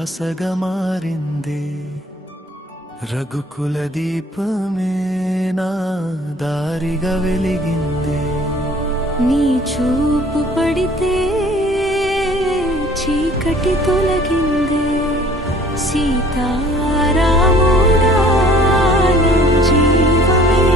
శ్వాసగా మారిందే. రఘుకుల దీపమే నా దారిగా వెలిగిందే. నీ చూపు పడితే చీకటి తొలగిందే. సీతారాముడా నా జీవమే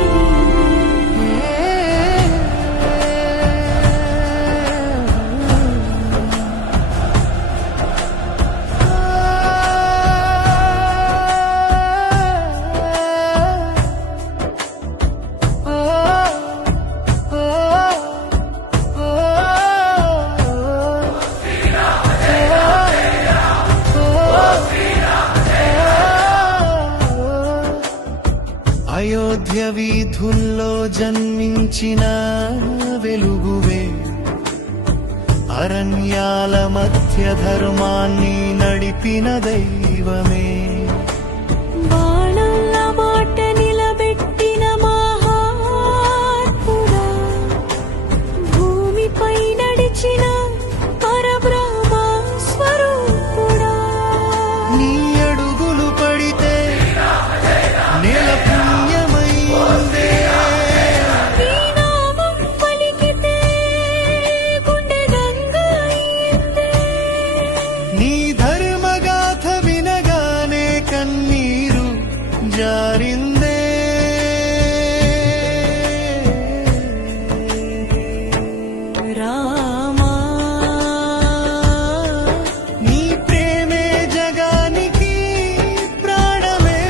అయోధ్య వీధుల్లో జన్మించిన వెలుగువే. అరణ్యాల మధ్య ధర్మాన్ని నడిపిన దైవమే. బాణంల మాట నిలబెట్టిన మహాత్ముడా. భూమిపై నడిచిన పరబ్రహ్మ స్వరూపుడా. నీ అడుగులు పడితే నేల పుణ్యమైందే. నీ నామం పలికితే గుండె గంగా అయిందే. నీ ధర్మగాథ వినగానే కన్నీరు జారిందే. రామా నీ ప్రేమే జగానికి ప్రాణమే.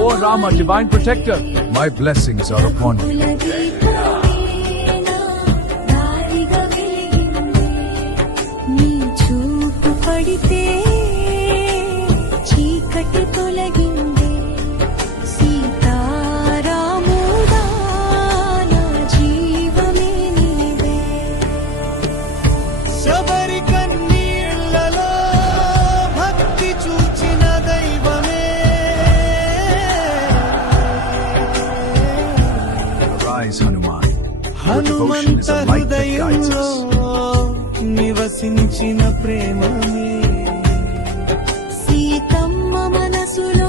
O Rama, divine protector, my blessings are upon you. నీ చూపు పడితే చీకటి తొలగిందే. సీతారాముడా నా జీవమే నీవే. శబరి కన్నీళ్లలో భక్తి చూచిన దైవమే. Arise, Hanuman. Your devotion is Hanumantha a light that guides హృదయంలో us. నివసించిన ప్రేమమే. సీతమ్మ మనసులో